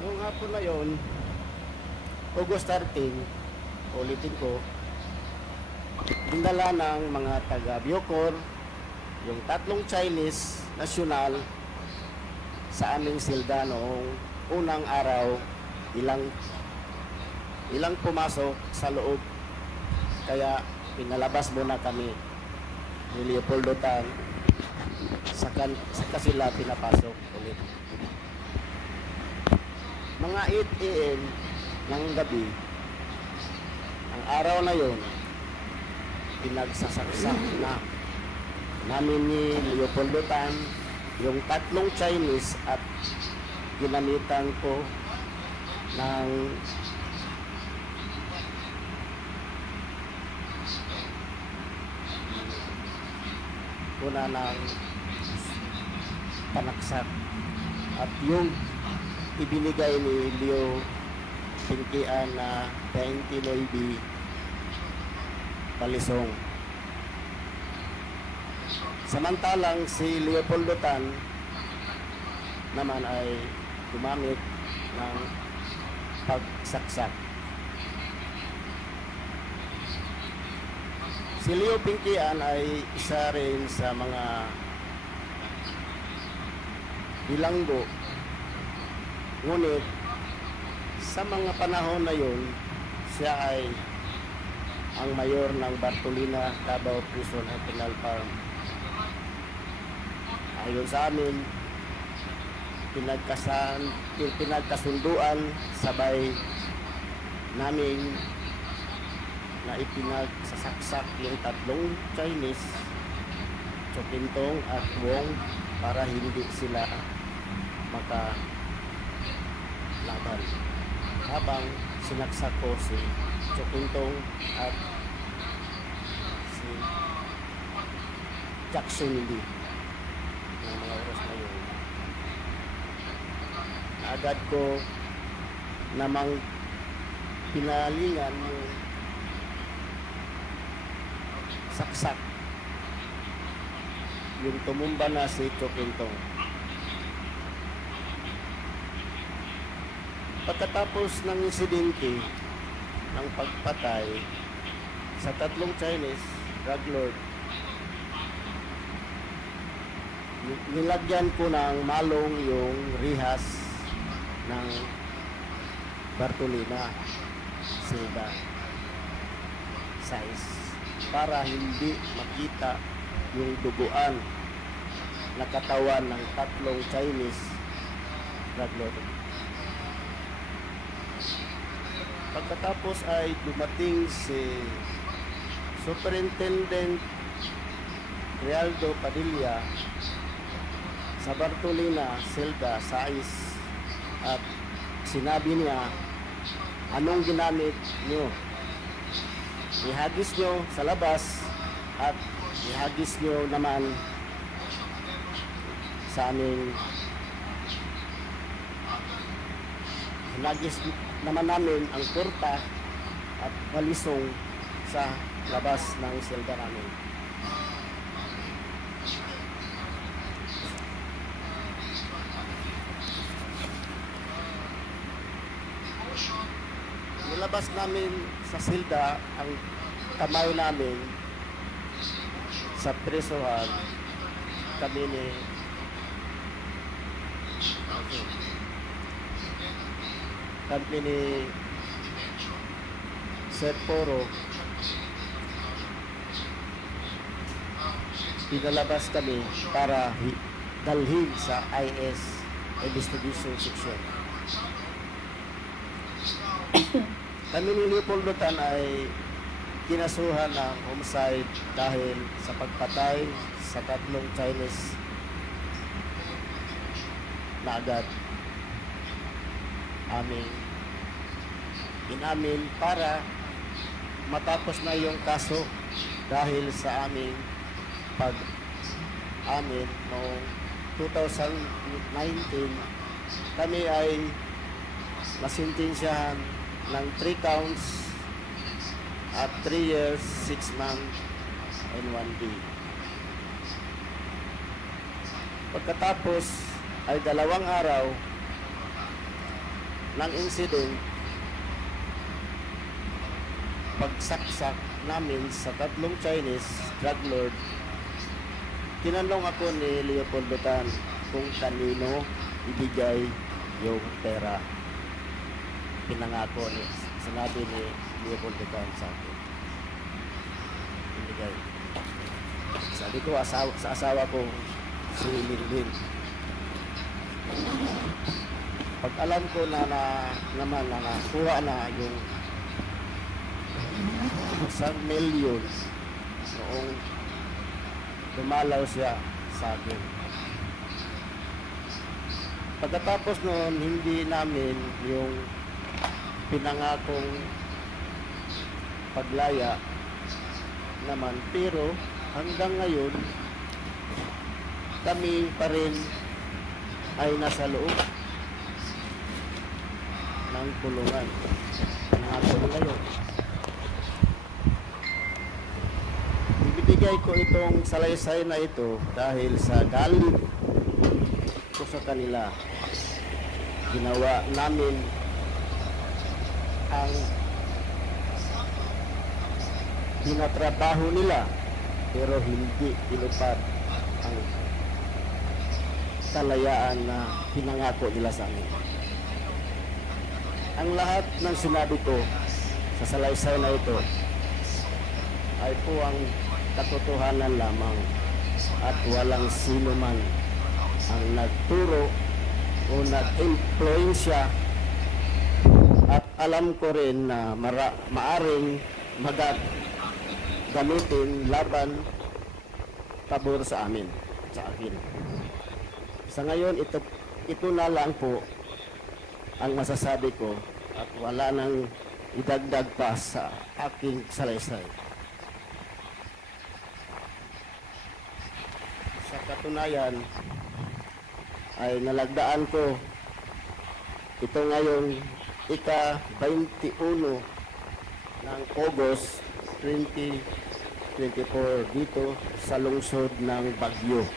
Noong hapon na yon, August 13, ulitin ko, dinala ng mga taga Bucor yung tatlong Chinese nasyonal sa aming silda noong unang araw, ilang pumasok sa loob, kaya pinalabas muna kami ni Leopoldo Tan, saka sila pinapasok ulit. Mga 8 AM ng gabi, ang araw na yon, pinagsasaksak na namin ni Leopoldo Tan yung tatlong Chinese at ginamitan ko ng ng panaksak at yung ibinigay ni Leo Pinkian na 29 Balisong. Samantalang si Leopoldo Tan naman ay gumamit ng pagsaksak. Si Leo Pinkian ay isa rin sa mga bilanggo. Ngunit sa mga panahon na yun, siya ay ang mayor ng Bartolina, Davao Prison and Penal Farm. Ayon sa amin, pinagkasunduan sabay namin na ipinagsasaksak yung tatlong Chinese, Chokintong at Wong, para hindi sila makalaban. Habang sinaksak ko si Chokintong at si Jackson Lee ng mga oras na yun, agad ko namang pinalingan yung saksak yung tumumba na si Chokintong. Pagkatapos ng insidente ng pagpatay sa tatlong Chinese drug lord, nilagyan ko ng malong yung rihas ng Bartolina Silda size para hindi makita yung duguan na katawan ng tatlong Chinese drug lord. Pagkatapos ay dumating si Superintendent Realdo Padilla sa Bartolina Silda size at sinabi niya, anong ginamit nyo? Ihagis nyo sa labas at ihagis nyo naman sa aming hinagis naman namin ang kurta at balisong sa labas ng silda namin. Nilabas namin sa silda ang kamay namin sa presohan. Kami ni Sir Poro, pinalabas kami para dalhin sa IS Investigation Section. Kami ni Leopoldo Tan ay kinasuhan ng homicide dahil sa pagpatay sa tatlong Chinese na agad aming inamin para matapos na yung kaso dahil sa aming pag-amin noong 2019. Kami ay nasintensyahan ng 3 counts at 3 years, 6 months and 1 day. Pagkatapos ay 2 araw, ng incident, pagsaksak namin sa tatlong Chinese drug lord, tinanong ako ni Leopoldo Tan kung kanino ibigay yung pera. Pinangako ni, sinabi ni Leopoldo Tan sa akin. Ibigay. Sabi ko sa asawa ko, si Linlin. Pag alam ko na nakuha na yung 1,000,000 noong dumalaw siya sa akin. Pagkatapos noon, hindi namin yung pinangakong paglaya naman, pero hanggang ngayon kami pa rin ay nasa loob ng kulungan. Pinangako ngayon. Ibibigay ko itong salaysay na ito dahil sa galit ko sa kanila. Ginawa namin ang binatrabaho nila pero hindi inupad ang kalayaan na pinangako nila sa amin. Ang lahat ng sinabi ko sa salaysay na ito ay po ang katotohanan lamang at walang sino man ang nagturo o nag-influensya, at alam ko rin na maaring gamitin laban pabor sa amin, sa akin. Sa ngayon, ito na lang po ang masasabi ko at wala nang idagdag pa sa aking salaysay. Sa katunayan ay nalagdaan ko ito ngayong ika-21 ng August 2024 dito sa lungsod ng Baguio.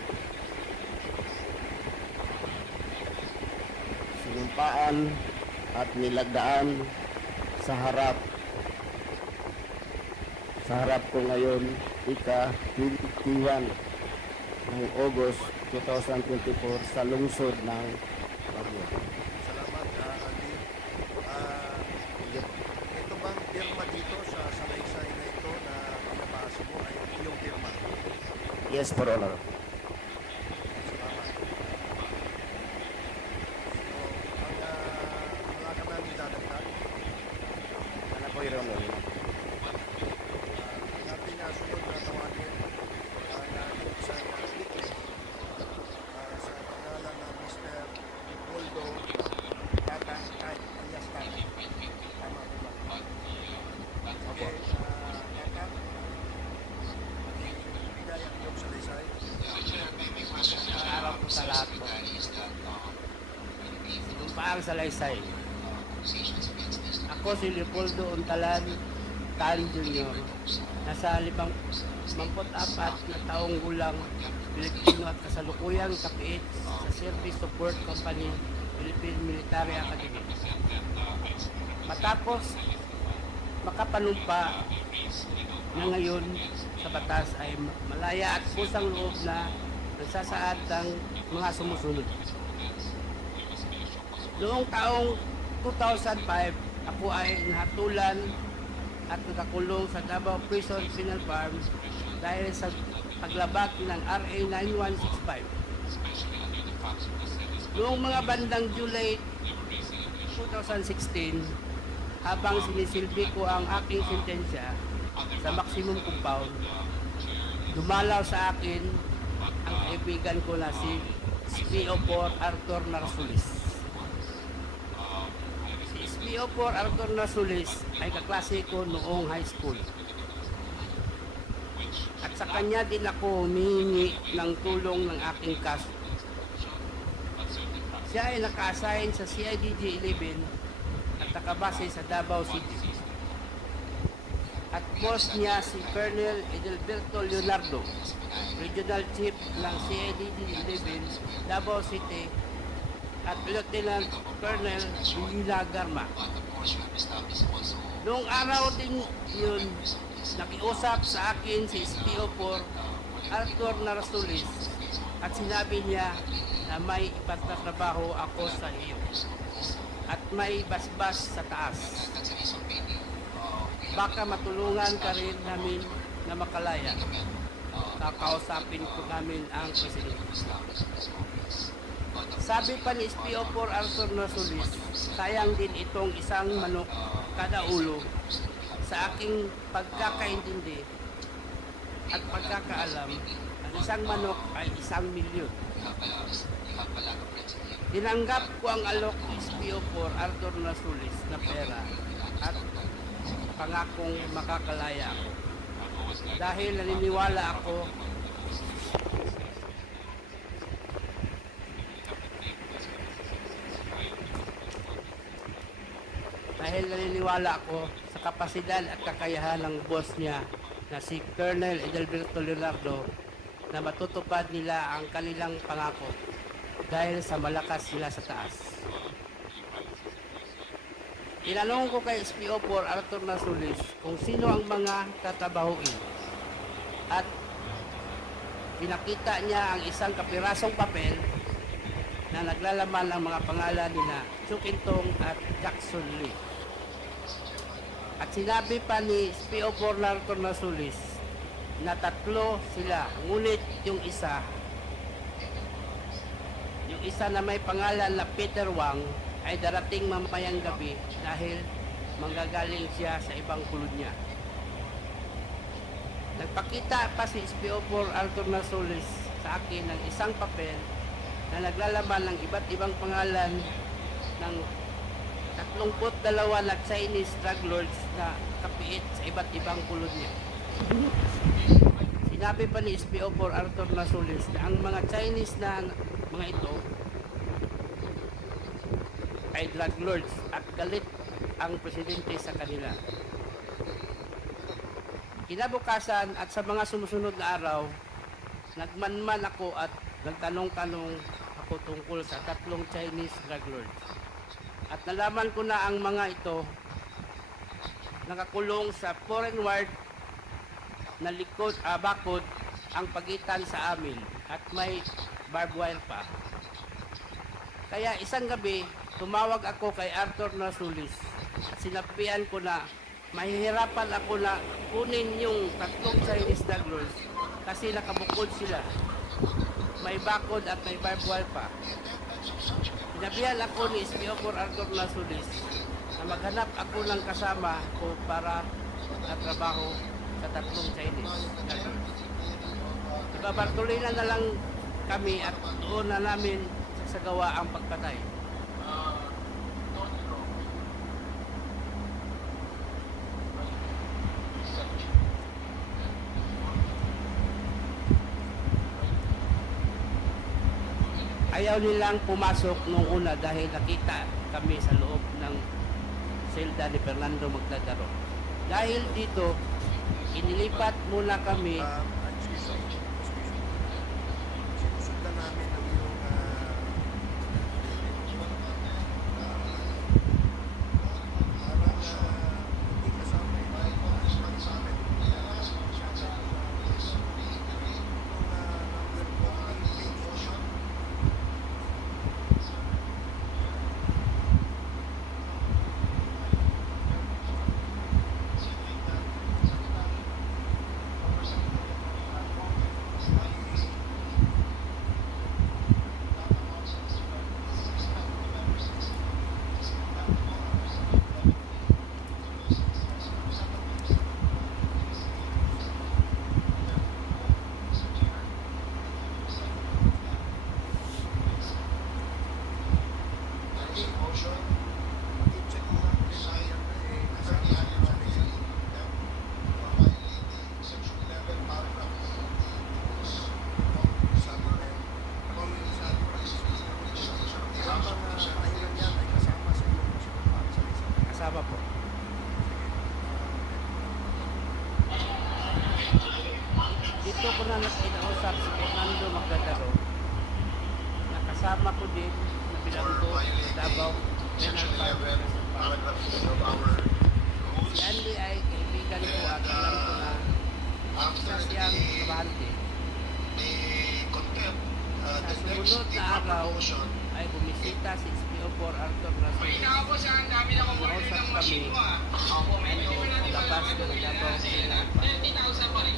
Sinumpaan at nilagdaan sa harap ko ngayon ika-21 ng August 2024 sa lungsod ng Baguio. Salamat, Andy. Ito bang pirma dito sa salaysay na ito na pinabasa mo ay iyong pirma? Yes, for honor. Salamat. So, wala ka nang idadagdag? Ano po, Your Honor? Natin na sunod na tawagin ang isang witness sa pangalan ng Mr. Leopoldo Tatang alias Tatang. Tama po ba? Okay, Tatang, bigay ang iyong salaysay. Araw po sa lahat po. Sinumpaang salaysay. Ako si Leopoldo Untalan Tan Jr. Nasa 54 na taong gulang, Pilipino at kasalukuyang kapiit sa Service Support Company, Philippine Military Academy. Matapos makapanumpa na ngayon sa batas ay malaya at pusang loob na nagsasaad ng mga sumusunod. Noong taong 2005, ako ay nahatulan at nakakulong sa Davao Prison Penal Farm dahil sa paglabag ng RA 9165. Noong mga bandang July 2016, habang sinisilbi ko ang aking sentensya sa maximum compound, dumalaw sa akin ang kaibigan ko na si SPO4 Arthur Narsulis. Si SPO4 Arthur Narsulis ay kaklase ko noong high school. At sa kanya din ako humihingi ng tulong ng aking kaso. Siya ay naka-assign sa CIDG 11 at nakabase sa Davao City. At boss niya si Colonel Edelberto Leonardo, Regional Chief ng CIDG 11 Davao City, at Lieutenant Colonel Villa Garma. Noong araw din yun, nakiusap sa akin si SPO4 Arthur Narasulis at sinabi niya na may ipagtatrabaho ako sa iyo at may basbas sa taas. Baka matulungan ka rin namin na makalaya. Kakausapin ko namin ang presidente. Sabi pa ni SPO4 Arthur Narasulis, sayang din itong isang manok kada ulo. Sa aking pagkakaintindi at pagkakaalam, ang isang manok ay 1,000,000. Tinanggap ko ang alok ni SPO4 Arthur Narasulis na pera at pangakong makakalaya ako. Dahil naniniwala ako sa kapasidad at kakayahan ng boss niya na si Colonel Edelberto Leonardo na matutupad nila ang kanilang pangako dahil sa malakas sila sa taas. Tinanong ko kay SPO4 Arthur Narasulis kung sino ang mga tatrabahuin at pinakita niya ang isang kapirasong papel na naglalaman ang mga pangalan nina Chukintong at Jackson Lee. At sinabi pa ni SPO4 Arthur Narasulis na 3 sila, ngunit yung isa na may pangalan na Peter Wang ay darating mamayang gabi dahil manggagaling siya sa ibang kolonya. Nagpakita pa si SPO4 Arthur Narasulis sa akin ng isang papel na naglalaman ng iba't ibang pangalan ng 32 na Chinese drug lords na kapiit sa iba't ibang kolonya. Sinabi pa ni SPO4 Arthur Narasulis na ang mga Chinese na mga ito ay drug lords at galit ang presidente sa kanila. Kinabukasan at sa mga sumusunod na araw, nagmanman ako at nagtanong-tanong ako tungkol sa 3 Chinese drug lords. At nalaman ko na ang mga ito nakakulong sa foreign ward na bakod ang pagitan sa amin at may barbed wire pa. Kaya isang gabi, tumawag ako kay Arthur Narasulis at sinabihan ko na mahihirapan ako na kunin yung 3 Chinese drug lords kasi nakabukod sila. May bakod at may barbed wire pa. Sinabihan ako ni SPO4 Arthur Narasulis na maghanap ako ng kasama ko para trabaho sa 3 Chinese drug lords. Ibabartuloy na lang kami at doon na namin sasagawa ang pagpatay. Ayaw nilang pumasok nung una dahil nakita kami sa loob ng selda ni Fernando Magdadaro. Dahil dito, inilipat muna kami. Sinusundan namin ang iyong parang hindi kasama yung sa amin. Kasama po. Dito ko na kinausap si Fernando Magdadaro. Nakasama ko din na Bilanggo, Davao, Penal Farmer. Si Andy ay kaibigan ko at alam ko na isa siyang trabahante. Sa sumunod na araw ay bumisita si SPO4 Arthur Rasulis. Nausap kami sa labas ng Davao Penal Farmer.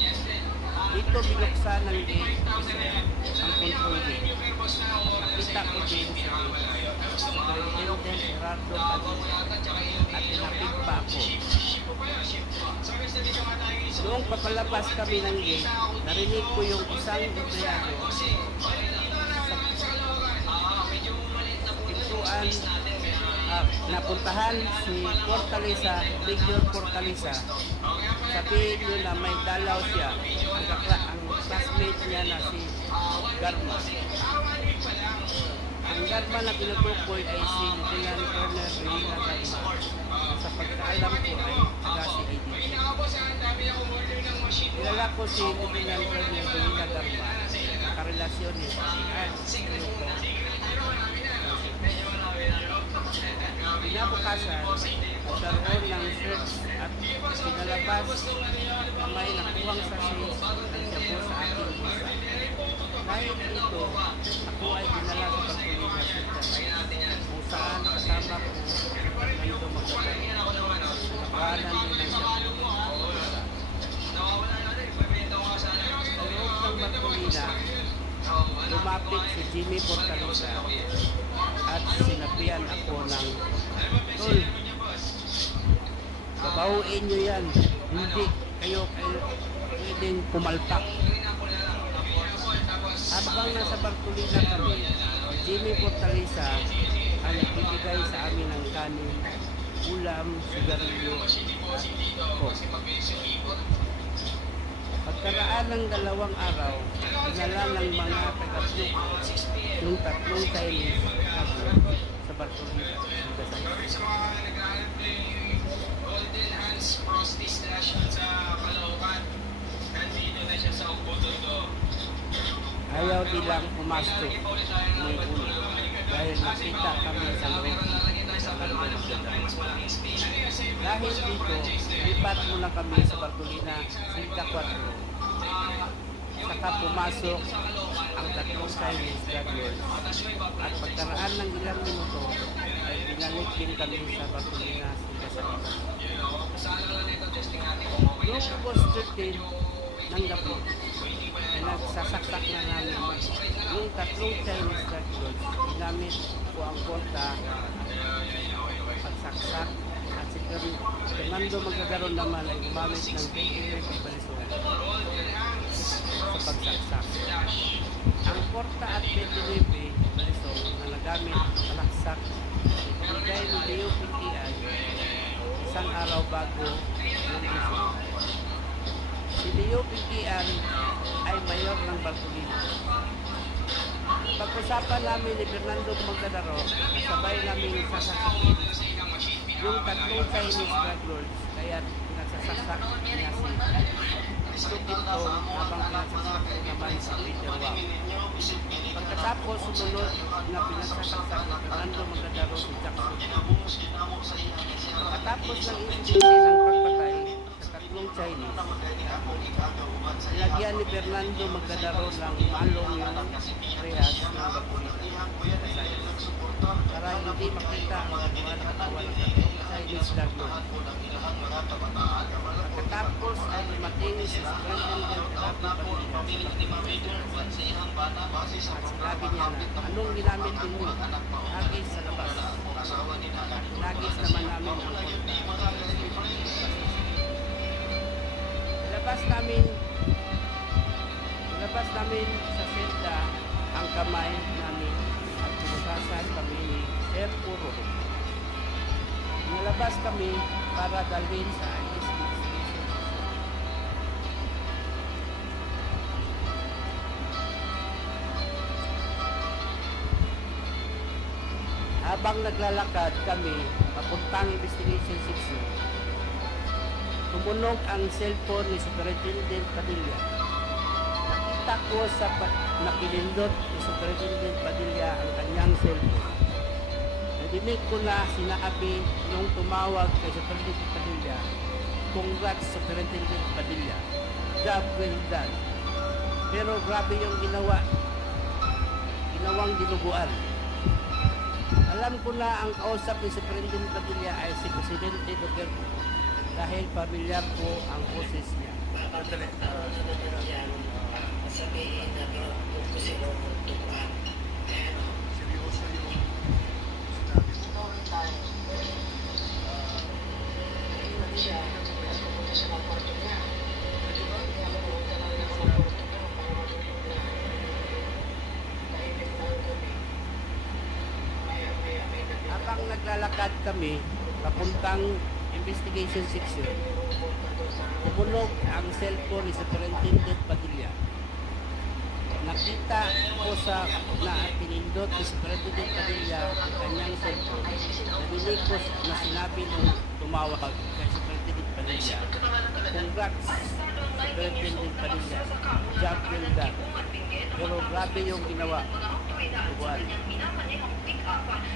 Dito binuksan ng gate ang control gate. Nakita ko din sa Superintendent Gerardo Padilla at tinapig pa ako. Noong papalabas kami ng gate, narinig ko yung isang empleyado sa pintuan napuntahan si Fortaleza, Major Fortaleza. Sabihin nyo na may dalaw siya, ang classmate niya na si Garma. Ang Garma na tinutukoy ay si Lieutenant Colonel Reina Garma. Sa pagkaalam ko ay taga si IDP. Kilala ko si Lieutenant Colonel Reina Garma. Karelasyon niya si Binabukasan, nagkaroon ng search at pinalabas na may nakuhang sachets ng shabu sa aking bulsa. Dahil dito, ako ay dinala sa Bartolina Center kung saan kasama ko nandito magdadalo. Nakahanan din ng shabu. Sa loob ng Bartolina, lumapit si Jimmy Fortaleza at sinabihan ako ng Tol, babahuin nyo yan, hindi kayo pwedeng pumalpak. Habang nasa Bartolina kami, si Jimmy Fortaleza ang nagbibigay sa amin ng kanin, ulam, sigarilyo at coke. Pagkaraan ng 2 araw, dinala ng mga taga-pluk yung 3 Chinese sa Bartolina. Sa mga naghahanap na yung Golden Hands Frosty Station sa Caloocan, nandito na siya sa Ubudodo. Ayaw nilang pumasok ng ulo dahil nakita kami sa loob sa Bartolina. Dahil dito, lipat muna kami sa Bartolina, Silta 4. Saka pumasok ang 3 Chinese graduates. At pagkaraan ng ilang minuto, ay binalik din kami sa Bartolina, Silta 6. Noong August 13 ng gabi, ay nagsasaksak na namin yung 3 Chinese graduates. Ginamit ko ang konta pagsaksak at si Fernando Magdadaro naman ay gumamit ng 20 balisong sa pagsaksak. Ang porta at 29 balisong na nagamit palaksak ibigay ni Leo Pintian isang araw bago yung isip. Si Leo Pintian ay mayor ng Bartolina. Pag-usapan namin ni Fernando Magdadaro, nasabay namin sasasakin yung 3 Chinese graduates, kaya pinagsasaksak niya si Stupidong habang pinagsasaksak naman si Peter Wang. Pagkatapos, sumunod na pinagsasaksak ni Fernando Magdadaro si Jackson. Pagkatapos ng insidente ng pagpatay sa 3 Chinese, nilagyan ni Fernando Magdadaro ng malong yung rehas ng Bartolina para hindi makita ang mga nakatawan ng Chinese graduate. Pagkatapos ay dumating si Superintendent Gerardo Padilla at sinabi niya na anong ginamit din mo? Hagis sa labas. Nagis naman namin ang konta. Ilabas namin sa selda ang kamay namin at pinusasan kami ni Sir Puro. Nilabas kami para dalhin sa ISP station. Habang naglalakad kami papuntang investigation section, tumunog ang cellphone ni Superintendent Padilla. Nakita ko sa napilindot ni Superintendent Padilla ang kanyang cellphone. dinig ko na sinabi nung tumawag kay Superintendent Padilla, congrats Superintendent Padilla, job well done. Pero grabe yung ginawang dinuguan. Alam ko na ang kausap ni Superintendent Padilla ay si Presidente Duterte dahil pamilyar ko ang boses niya. Sandali. Sabihin na pinagpapag ko si Roman Tukuan. Seryoso yung sinabi mo. Hindi siya, nagpupunta siya ng kwarto niya. Kaya pumunta lang ako ng kwarto niya para matulog na. Tahimik lang kami. Maya, may Habang naglalakad kami, papuntang investigation section, tumunog ang cellphone ni Superintendent Padilla. Nakita ko na pinindot ni Superintendent Padilla ang kanyang cellphone. Narinig ko na sinabi nung tumawag kay Superintendent Padilla, congrats Superintendent Padilla, job well done. Pero grabe yung ginawa. Buwan.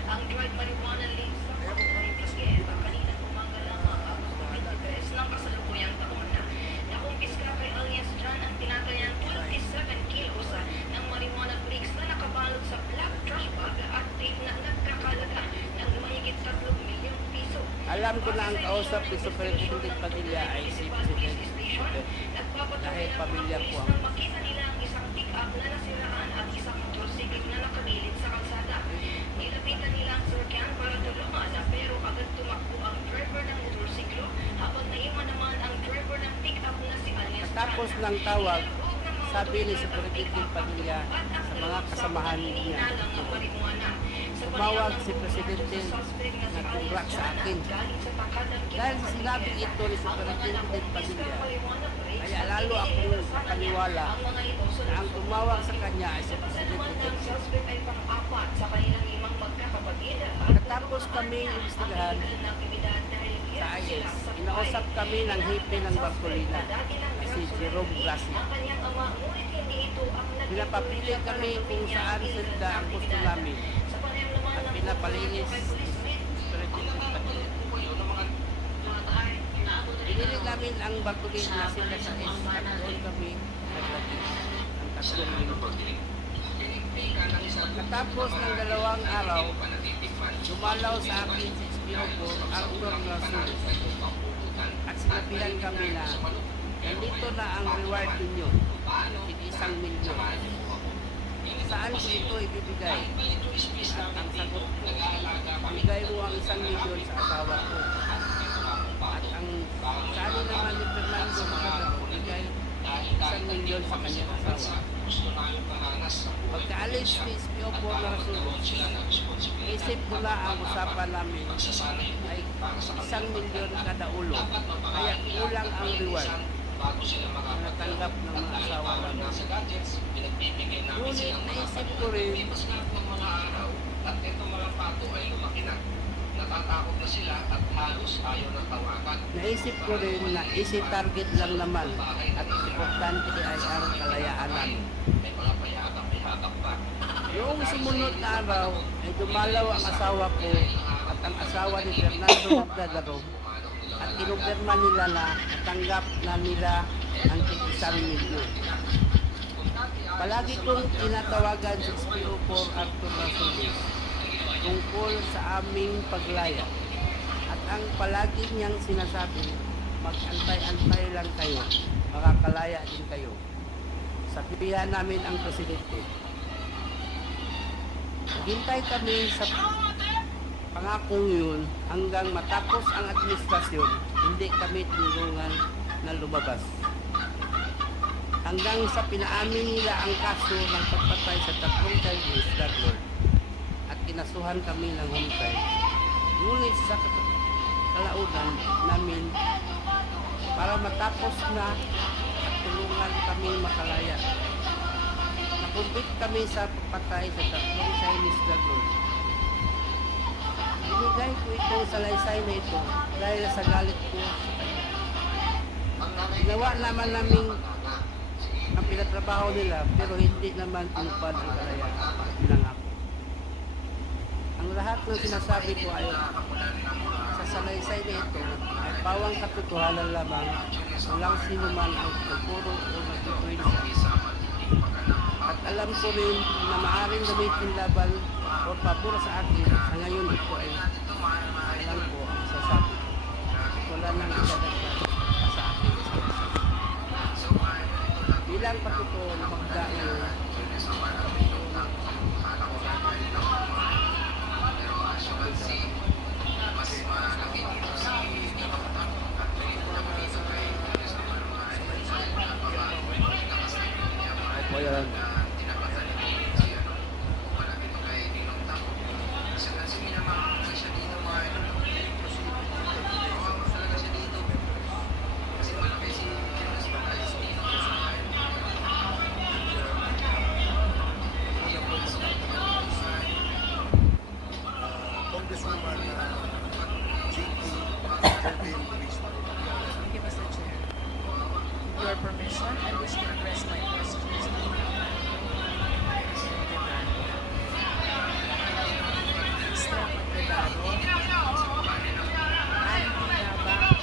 Ang drug marijuana links sa pagkakitigil kanina umaga lamang ang 23 ng kasalukuyang taon na. Nakumpiska kay alias John ang tinatayang 27 kilos ng marijuana bricks na nakabalot sa black trash bag at tape na nagkakalaga ng mahigit 3 milyong piso. Alam ko na ang kausap ni Superintendent Padilla ay si Presidente Duterte dahil pamilyar ko ang Makita nila ang isang pick-up na nasiraan at isang motorsiklo na nakabilid sa kalsada. Nilapitan nila ang sasakyan para tulungan pero agad tumakbo ang driver ng motorsiklo habang naiwan naman ang driver ng pick-up na si alias Tapos ng tawag, sabi ni Superintendent Padilla sa mga kasamahan niya, tumawag si Presidente na congrats sa akin. Dahil sinabi ito ni Superintendent Padilla, kaya lalo akong paniwala na ang tumawag sa kanya ay si Presidente Duterte. Pagkatapos kami imbestigahan sa IS, inausap kami ng hipe ng Bartolina, si Jerome Gracia. Pinapapili kami kung saan senda ang gusto namin at pinapalinis si Superintendent Padilla. Pinili namin ang Bartolina na sila sa IS at doon kami naglagay ng 3 linggo. Katapos ng 2 araw, dumalaw sa akin si Espinoco Arthur Rasul at sinabihan kami na nandito na ang reward ninyo, 1 milyon. Saan ko ito ibibigay? At ang sagot ko, ibigay mo ang 1 milyon sa asawa ko. At ang sabi naman ni Fernando Magadao, ibigay 1 milyon sa kanyang asawa. Pagkaalis ni Espinoco Rasul, isip ko na ang usapan namin ay 1 milyon kada ulo, kaya kulang ang reward na natanggap ng mga asawa namin. Ngunit naisip ko rin at itong mga pato ay lumaki na. Natatakot na sila at halos ayaw ng tawagan. Naisip ko rin na easy target lang naman at importante ay ang kalayaan namin. May mga payakap, may hakap pa. Yung sumunod na araw ay dumalaw ang asawa ko at ang asawa ni Fernando Magadao at kinumpirma nila na natanggap na nila ang 1 milyon. Palagi kong tinatawagan si Espinoco Arthur Rasul tungkol sa aming paglaya at ang palagi niyang sinasabi, mag-antay-antay lang kayo, makakalaya din kayo. Sabihan namin ang Presidente. Naghintay kami sa pangakong yun hanggang matapos ang administrasyon, hindi kami tinulungan na lumabas. Hanggang sa pinaamin nila ang kaso ng pagpatay sa 3 Chinese drug lord at kinasuhan kami ng homicide. Ngunit sa kalaunan namin para matapos na at tulungan kami makalaya. Nakumbit kami sa pagpatay sa 3 Chinese drug lord. Binigay ko itong salaysay na ito dahil sa galit ko sa kanya. Ginawa naman namin ang pinatrabaho nila pero hindi naman tinupad ang kalayaan at pinangako. Ang Ang lahat ng sinasabi ko ay sa salaysay na ito ay pawang katotohanan lamang, walang sino man ang nagpuro o nagtutwinsa. At alam ko rin na maaaring gamitin laban o pabor sa akin. Sa ngayon ito ay alam ko ang sasabi. Wala nang idadagdag pa sa akin. Bilang patuto na magda ngayon, Ayan. Congresswoman J.P. Kervin Luis. Thank you, Mr. Chair. With your permission, I wish to address my questions to you. Mr. Magdaleno, Andy nga ba ang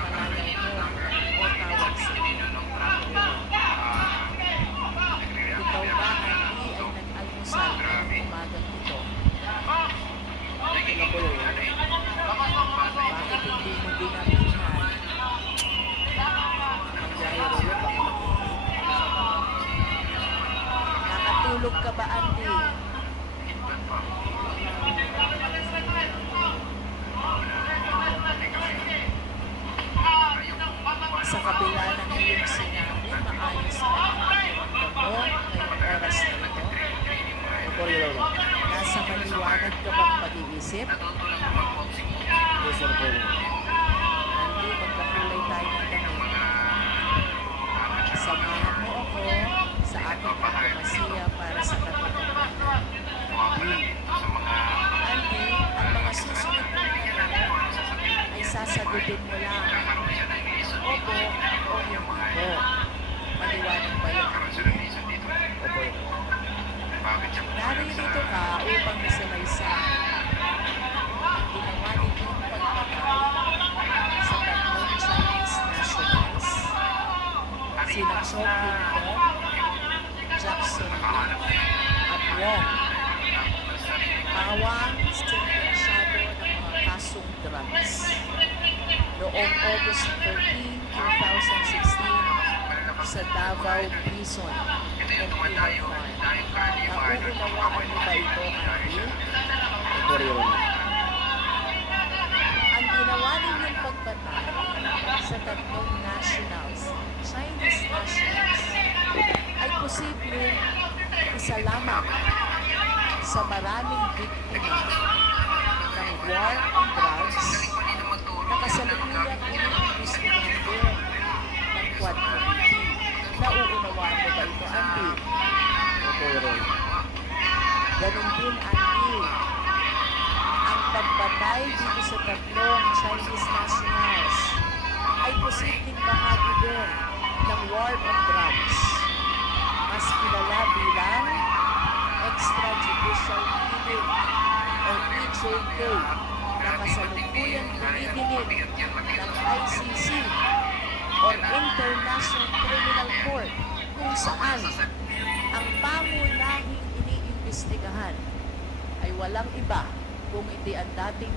pangalan mo o tawag sa iyo? Ikaw ba, Andy, ay nag-almusal ng umagang ito? Bakit hindi mo dinabihan? Nakatulog ka ba, Andy? Sa kabila ng iyong sinabi, maayos ka ang pakiramdam mo ngayong oras na ito? Nasa maliwanag ka bang pag-iisip? Yes, sir po. Andy, magkakulay tayo ng damit. Samahan mo ako sa aking pagpapasiya para sa katotohanan. Andy, ang mga susunod na tanong ay sasagutin mo lang. Opo o hindi po. Maliwanag ba yun, Andy? Opo. Naririto ka upang isalaysay ang ginawa ninyong pagpatay sa tatlong Chinese nationals. Sina Chong Kin-ho, Jackson Lee, at Wong. Pawang sentensyado ng mga kasong drugs. Noong August 13, 2016, sa Davao Prison and Penal Farm. Nauunawaan mo ba ito, Andy? Opo, Your Honor. Ang ginawa ninyong pagpatay sa tatlong nationals, Chinese nationals, ay posibleng isa lamang sa maraming biktima ng war on drugs na kasalukuyang iniimbestigahan din ng Quad Committee. Nauunawaan mo ba ito, Andy? Opo, Your Honor. Ganon din, Andy. Ang pagpatay dito sa tatlong Chinese nationals ay posibleng bahagi din ng war on drugs. Mas kilala bilang extrajudicial killing o EJK na kasalukuyang dinidinig ng ICC or International Criminal Court kung saan ang pangunahing iniimbestigahan ay walang iba kung hindi ang dating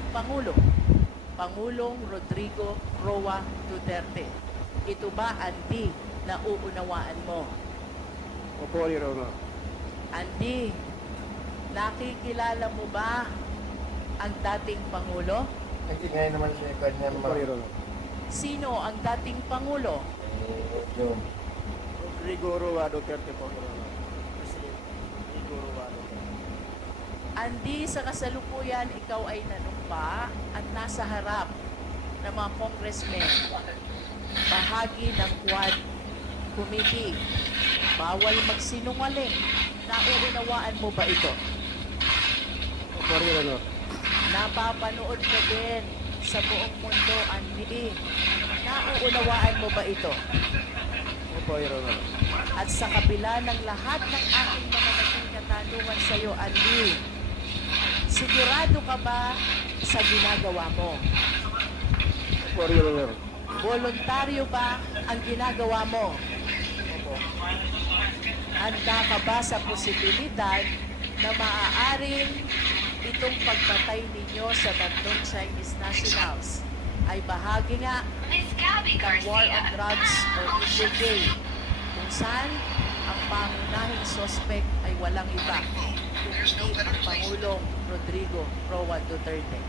Pangulong Rodrigo Roa Duterte. Ito ba, Andy, na uunawaan mo? Opo, Your Honor. Andy, nakikilala mo ba ang dating Pangulo? Nagingay naman siya kanya Opo, Your Honor. Sino ang dating Pangulo? yung Rodrigo Roa Duterte po, Your Honor. President Rodrigo Roa Duterte. Andy, sa kasalukuyan, ikaw ay nanumpa at nasa harap ng mga congressmen, bahagi ng Quad Committee. Bawal magsinungaling. Nauunawaan mo ba ito? Opo, Your Honor. Napapanood ka din sa buong mundo, Andy. Nauunawaan mo ba ito? Opo, Your Honor. At sa kabila ng lahat ng aking mga naging katanungan sa iyo, Andy, Sigurado ka ba sa ginagawa mo? For Your Honor. Voluntaryo ba ang ginagawa mo? Handa ka ba sa posibilidad na maaaring itong pagpatay ninyo sa tatlong Chinese nationals ay bahagi nga ng war on drugs or illegal day kung saan ang pangunahing suspect ay walang iba kundi ang Pangulong Rodrigo Roa Duterte.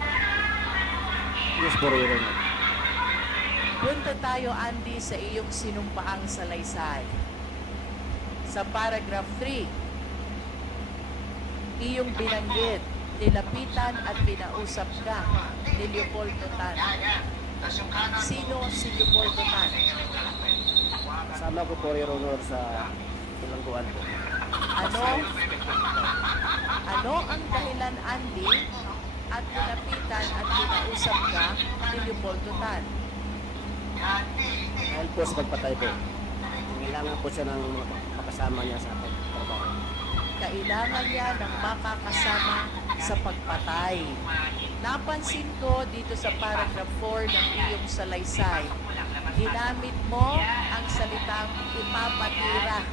Yes, for Your Honor. Punta tayo, Andy, sa iyong sinumpaang salaysay. Sa paragraph 3, iyong binanggit, nilapitan at pinausap ka ni Leopoldo Tan. Sino si Leopoldo Tan? Kasama ko for Your Honor sa bilangguan po. Ano ang dahilan, Andy, at nilapitan at pinausap ka ni Leopoldo Tan? Dahil po sa pagpatay po. Kailangan po siya ng makasama niya sa pagtrabaho. Kailangan niya ng makakasama sa pagpatay. Napansin ko dito sa paragraph 4 ng iyong salaysay, ginamit mo ang salitang ipapatira.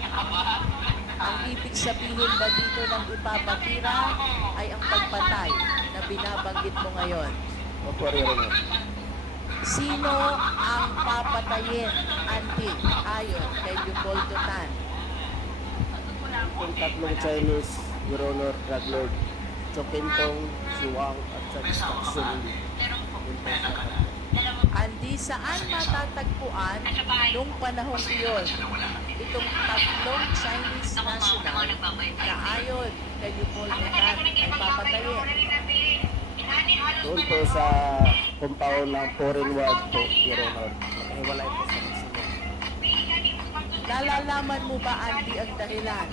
Ang ibig sabihin ba dito ng ipapatira ay ang pagpatay na binabanggit mo ngayon? Opo, Your Honor. Sino ang papatayin, Andy, ayon kay Leopoldo Tan? Itong tatlong Chinese, Your Honor, drug lord, Chokintong, Siwang, at Satisfaction. Andy, saan matatagpuan nung panahong iyon itong tatlong Chinese national na ayon kay Leopoldo Tan ay papatayin? Doon po sa compound ng foreign ward po, Your Honor. Nakahiwalay po sa Mexico. Nalalaman mo ba, Andy, ang dahilan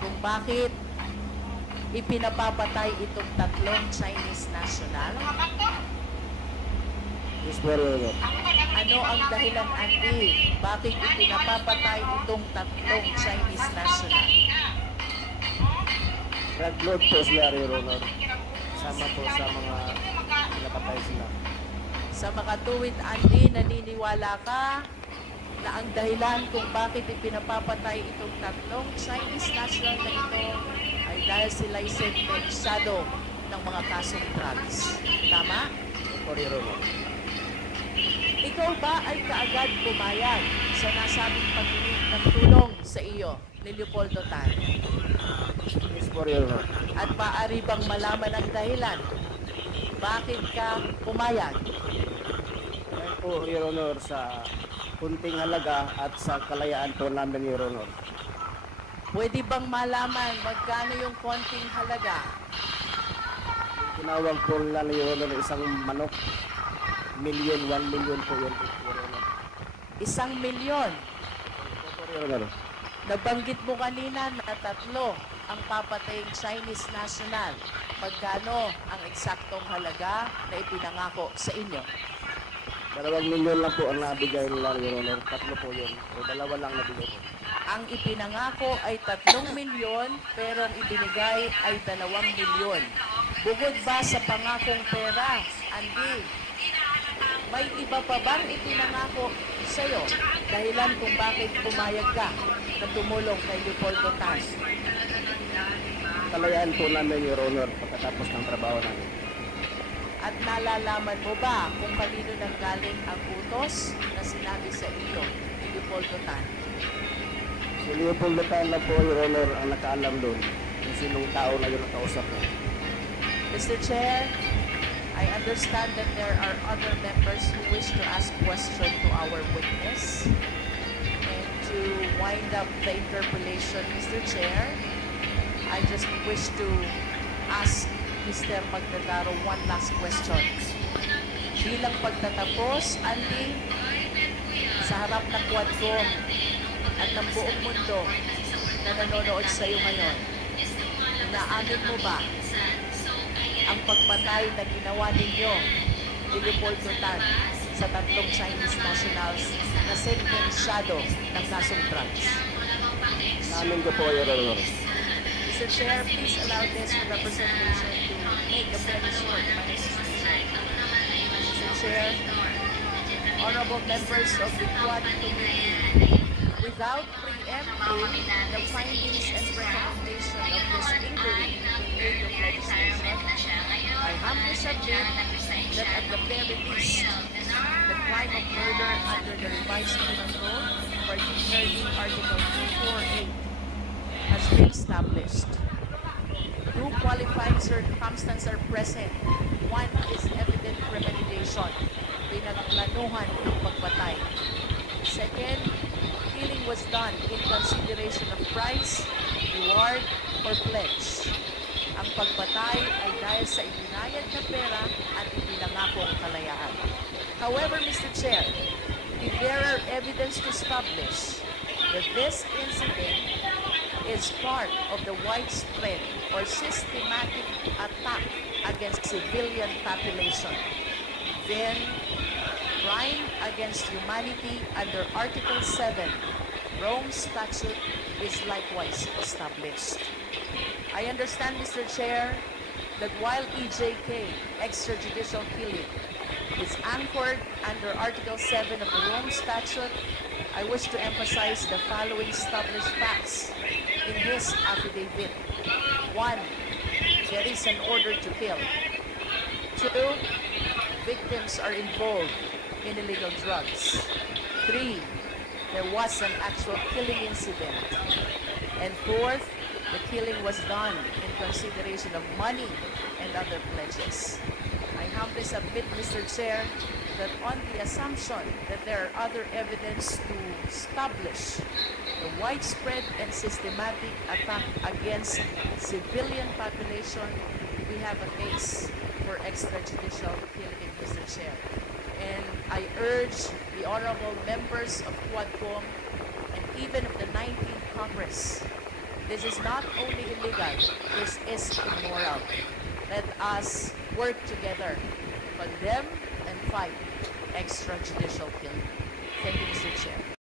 kung bakit ipinapapatay itong tatlong Chinese national? Yes, Your Honor. Ano ang dahilan, Andy? Bakit ipinapapatay itong tatlong Chinese national? Drug lord po sila, Your Honor. Kasama po sa mga napatay sila. Sa makatuwid, Andy, naniniwala ka na ang dahilan kung bakit ipinapapatay itong tatlong Chinese national na ito ay dahil sila'y sentenciado ng mga kasong drugs. Tama? For Your Honor. Ikaw ba ay kaagad pumayag sa nasabing paghingi ng tulong sa iyo ni Leopoldo Tan? Yes, for Your Honor. At maaari bang malaman ang dahilan? Bakit ka pumayag? Dahil po, Your Honor, sa kunting halaga at sa kalayaan po namin, Your Honor. Pwede bang malaman magkano yung konting halaga? Tinawag po nila, Your Honor, isang manok. 1 million po yun, Your Honor. 1 milyon. For Your Honor. Nabanggit mo kanina na tatlo ang papataying Chinese national. Magkano ang eksaktong halaga na ipinangako sa inyo? 2 milyon lang po ang nabigay nila, Your Honor. 3 po yun. O 2 lang nabigay po. Ang ipinangako ay 3 milyon pero ang ibinigay ay 2 milyon. Bukod ba sa pangakong pera, Andy, may iba pa bang ipinangako sa'yo? Dahilan kung bakit pumayag ka na tumulong kay Leopoldo Tan? Kalayaan po namin, Your Honor, pagkatapos ng trabaho namin. At nalalaman mo ba kung kanino nang galing ang utos na sinabi sa iyo ni Leopoldo Tan? Si Leopoldo Tan na po, Your Honor, ang nakaalam doon kung sinong tao na yun ang kausap niya. Mr. Chair, I understand that there are other members who wish to ask question to our witness. And to wind up the interpellation, Mr. Chair, I just wish to ask Mr. Magdadaro one last question. Bilang pagtatapos, Andy, sa harap ng Quadcom at ng buong mundo na nanonood sa iyo ngayon, naamin mo ba ang pagpatay na ginawa ninyo ni Leopoldo Tan sa tatlong Chinese nationals na sentensyado ng kasong drugs? Namin ko po, Your Honor. Mr. Chair, please allow this representation to make a very short Mr. Chair, honorable members of the Quad Committee, without preempting the findings and recommendation of this inquiry in aid of legislation, I humbly submit that at the very least, the crime of murder under the revised penal code, particularly Article 248, has been established. Two qualifying circumstances are present. One is evident premeditation, pinagplanuhan ng pagpatay. Second, killing was done in consideration of price, reward, or pledge. Ang pagpatay ay dahil sa ibinayad na pera at ipinangakong kalayaan. However, Mr. Chair, if there are evidence to establish that this incident is part of the widespread or systematic attack against civilian population, then crime against humanity under Article 7, Rome Statute, is likewise established. I understand, Mr. Chair, that while EJK, extrajudicial killing, is anchored under Article 7 of the Rome Statute, I wish to emphasize the following established facts in his affidavit. 1. There is an order to kill. 2. Victims are involved in illegal drugs. 3. There was an actual killing incident. And 4th, the killing was done in consideration of money and other pledges. I humbly submit, Mr. Chair, that on the assumption that there are other evidence to establish the widespread and systematic attack against civilian population, we have a case for extrajudicial killing, Mr. Chair. And I urge the honorable members of Quadcom and even of the 19th Congress, this is not only illegal, this is immoral. Let us work together, condemn and fight extrajudicial killing. Thank you, Mr. Chair.